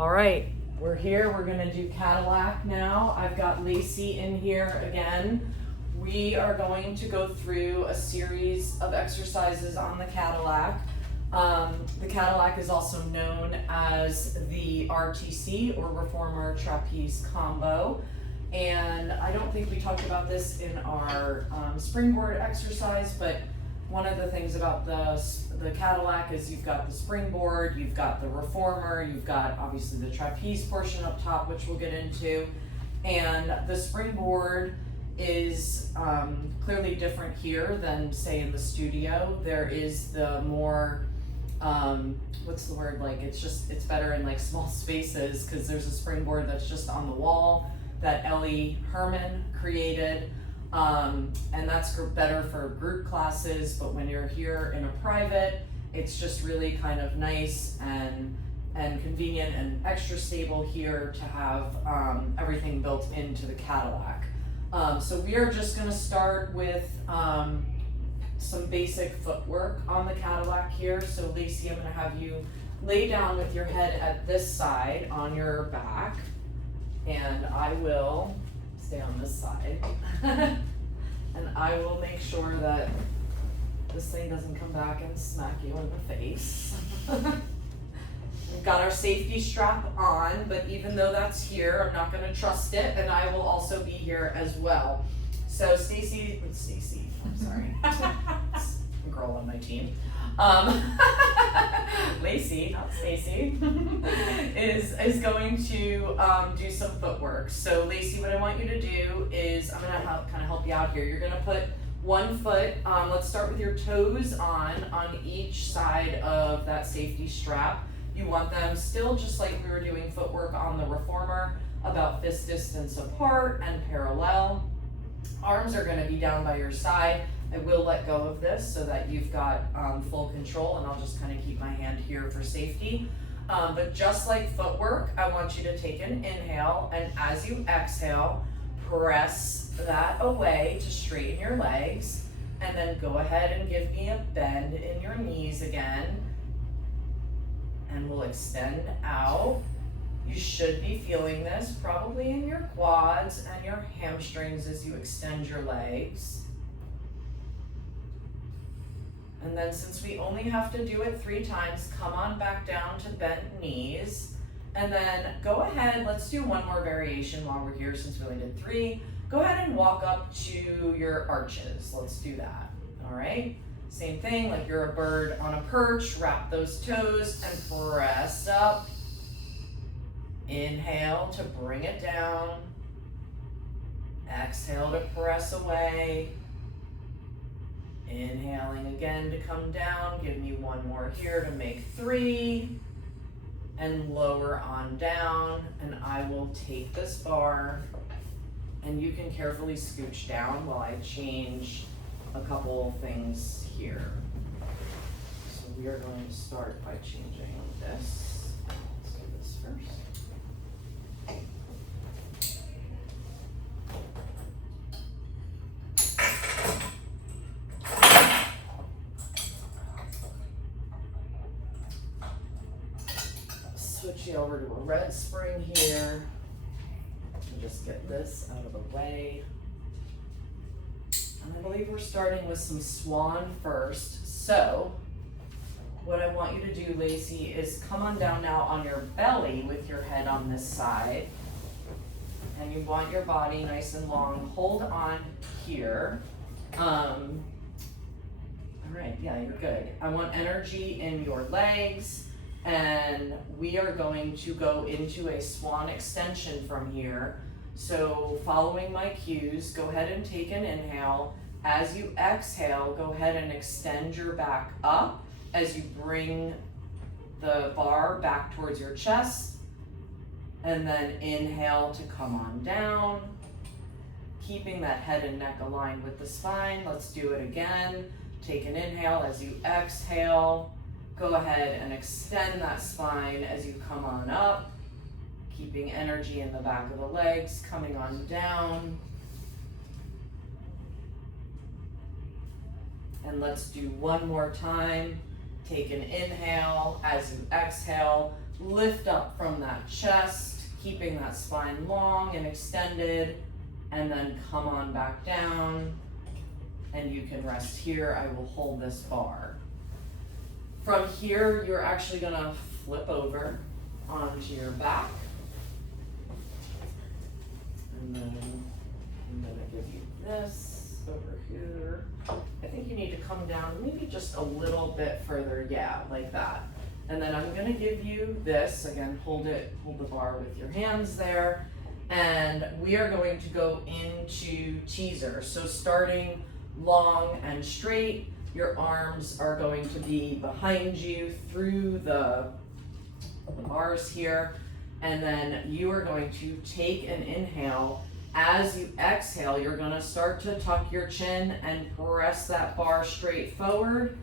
All right, we're here. We're gonna do Cadillac now. I've got Lacey in here again. We are going to go through a series of exercises on the Cadillac. The Cadillac is also known as the RTC, or Reformer Trapeze Combo. And I don't think we talked about this in our springboard exercise, but one of the things about the Cadillac is you've got the springboard, you've got the reformer, you've got obviously the trapeze portion up top, which we'll get into. And the springboard is clearly different here than say in the studio. There is the more, what's the word, like it's better in like small spaces because there's a springboard that's just on the wall that Ellie Herman created. And that's better for group classes, but when you're here in a private, it's just really kind of nice and convenient and extra stable here to have everything built into the Cadillac. So we are just gonna start with some basic footwork on the Cadillac here. So Lacey, I'm gonna have you lay down with your head at this side on your back, and I will stay on this side. And I will make sure that this thing doesn't come back and smack you in the face. We've got our safety strap on, but even though that's here, I'm not gonna trust it, and I will also be here as well. So Stacy, I'm sorry. A girl on my team. Lacey, not Stacy, is going to do some footwork. So Lacey, what I want you to do is, I'm gonna kind of help you out here. You're gonna put one foot, let's start with your toes on each side of that safety strap. You want them still just like we were doing footwork on the reformer, about fist distance apart and parallel. Arms are gonna be down by your side. I will let go of this so that you've got full control, and I'll just kind of keep my hand here for safety. But just like footwork, I want you to take an inhale, and as you exhale, press that away to straighten your legs, and then go ahead and give me a bend in your knees again, and we'll extend out. You should be feeling this probably in your quads and your hamstrings as you extend your legs. And then since we only have to do it 3 times, come on back down to bent knees. And then go ahead, let's do one more variation while we're here since we only did 3. Go ahead and walk up to your arches. Let's do that, all right? Same thing, like you're a bird on a perch, wrap those toes and press up. Inhale to bring it down. Exhale to press away. Inhaling again to come down. Give me one more here to make 3. And lower on down. And I will take this bar, and you can carefully scooch down while I change a couple things here. So we are going to start by changing this. Let's do this first. Switching over to a red spring here, and just get this out of the way. And I believe we're starting with some swan first. So what I want you to do, Lacey, is come on down now on your belly with your head on this side. And you want your body nice and long. Hold on here. All right, yeah, you're good. I want energy in your legs. And we are going to go into a swan extension from here. So following my cues, go ahead and take an inhale. As you exhale, go ahead and extend your back up as you bring the bar back towards your chest. And then inhale to come on down, keeping that head and neck aligned with the spine. Let's do it again. Take an inhale. As you exhale, go ahead and extend that spine as you come on up, keeping energy in the back of the legs, coming on down. And let's do one more time. Take an inhale. As you exhale, lift up from that chest, keeping that spine long and extended, and then come on back down, and you can rest here. I will hold this bar. From here, you're actually gonna flip over onto your back, and then I'm gonna give you this over here. I think you need to come down maybe just a little bit further, yeah, like that. And then I'm gonna give you this, again, hold the bar with your hands there, and we are going to go into teaser. So starting long and straight, your arms are going to be behind you through the bars here, and then you are going to take an inhale. As you exhale, you're gonna start to tuck your chin and press that bar straight forward.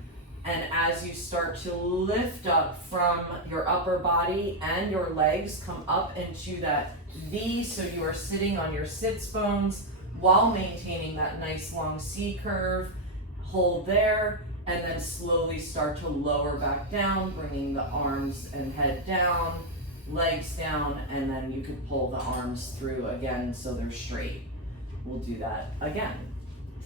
And as you start to lift up from your upper body and your legs, come up into that V, so you are sitting on your sits bones while maintaining that nice long C curve. Hold there, and then slowly start to lower back down, bringing the arms and head down, legs down, and then you could pull the arms through again so they're straight. We'll do that again.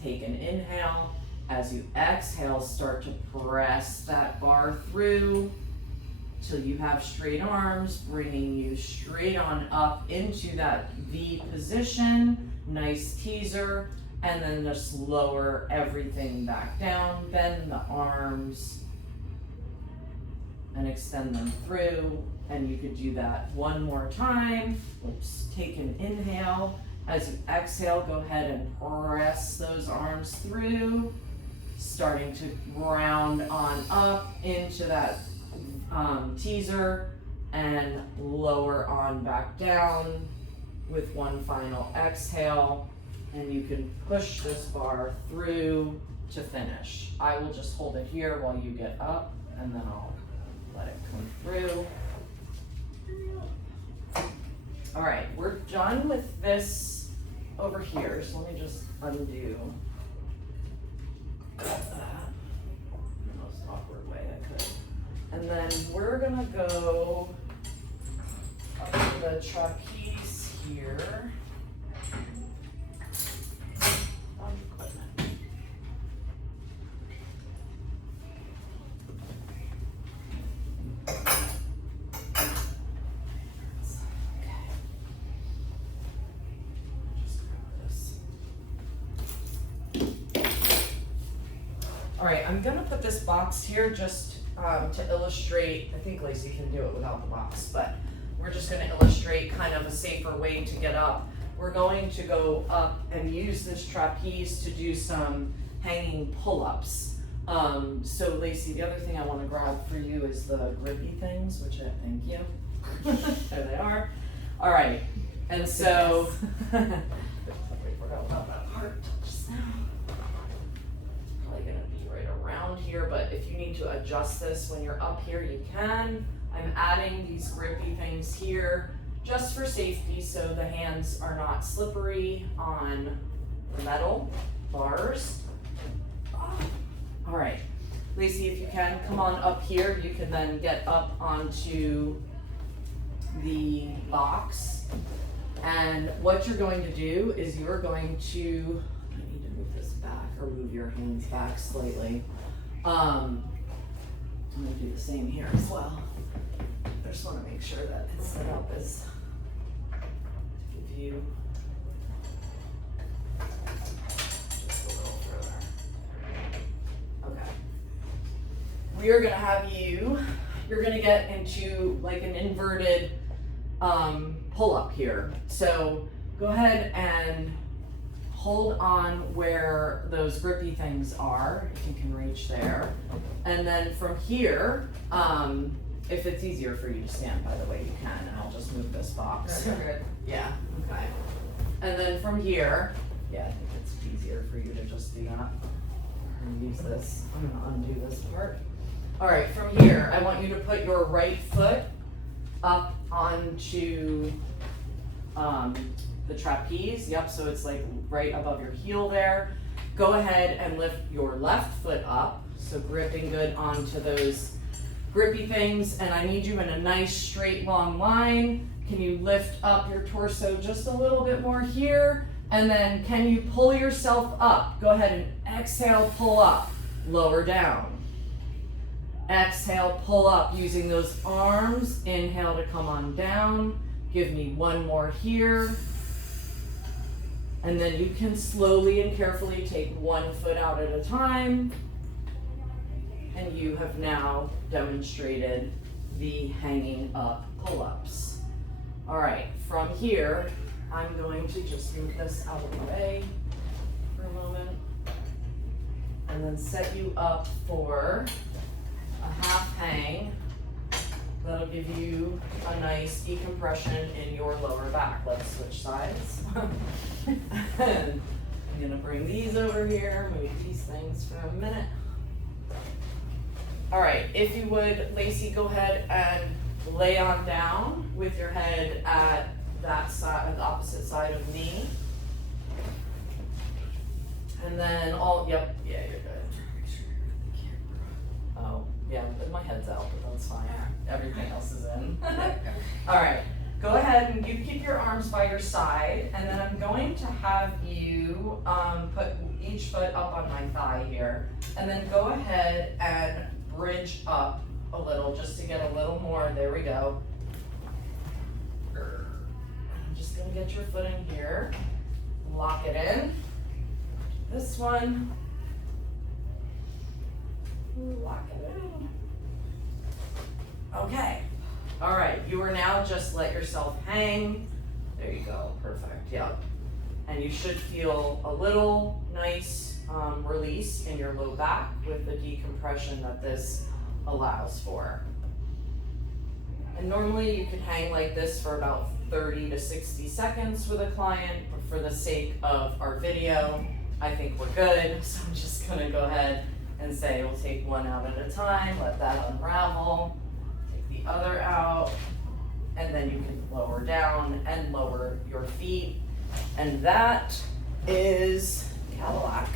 Take an inhale. As you exhale, start to press that bar through till you have straight arms, bringing you straight on up into that V position. Nice teaser, and then just lower everything back down. Bend the arms and extend them through. And you could do that one more time. Oops, take an inhale. As you exhale, go ahead and press those arms through, starting to round on up into that teaser and lower on back down with one final exhale. And you can push this bar through to finish. I will just hold it here while you get up, and then I'll let it come through. All right, we're done with this over here, so let me just undo that in the most awkward way I could. And then we're gonna go up to the trapeze here. All right, I'm gonna put this box here just to illustrate. I think Lacey can do it without the box, but we're just gonna illustrate kind of a safer way to get up. We're going to go up and use this trapeze to do some hanging pull-ups. So Lacey, the other thing I wanna grab for you is the grippy things, which I thank you. There they are. All right, and so, I forgot about that part just now. Probably gonna be right around here, but if you need to adjust this when you're up here, you can. I'm adding these grippy things here just for safety, so the hands are not slippery on the metal bars. All right, Lacey, if you can, come on up here. You can then get up onto the box. And what you're going to do is you're going to, I need to move this back or move your hands back slightly. I'm gonna do the same here as well. I just wanna make sure that it's set up as give you just a little further. Okay. We are gonna have you're gonna get into like an inverted pull up here. So go ahead and hold on where those grippy things are, if you can reach there. And then from here, if it's easier for you to stand, by the way, you can, and I'll just move this box. Good. Yeah, okay. And then from here, yeah, I think it's easier for you to just do that. And use this, I'm gonna undo this part. All right, from here, I want you to put your right foot up onto the trapeze. Yep, so it's like right above your heel there. Go ahead and lift your left foot up, so gripping good onto those grippy things, and I need you in a nice straight long line. Can you lift up your torso just a little bit more here? And then can you pull yourself up? Go ahead and exhale, pull up, lower down. Exhale, pull up using those arms. Inhale to come on down. Give me one more here. And then you can slowly and carefully take one foot out at a time. And you have now demonstrated the hanging up pull-ups. All right, from here, I'm going to just move this out of the way for a moment. And then set you up for a half hang. That'll give you a nice decompression in your lower back. Let's switch sides. And I'm gonna bring these over here, move these things for a minute. All right, if you would, Lacey, go ahead and lay on down with your head at that side, the opposite side of me. And then yeah, you're good. Oh, yeah, my head's out, but that's fine. Everything else is in. All right, go ahead and you keep your arms by your side, and then I'm going to have you put each foot up on my thigh here, and then go ahead and bridge up a little just to get a little more. There we go. I'm just gonna get your foot in here, lock it in. This one, lock it in. Okay, all right, you are now just let yourself hang. There you go, perfect, yep. And you should feel a little nice release in your low back with the decompression that this allows for. And normally you could hang like this for about 30 to 60 seconds with a client, but for the sake of our video, I think we're good. So I'm just gonna go ahead and say we'll take one out at a time, let that unravel, take the other out, and then you can lower down and lower your feet. And that is Cadillac.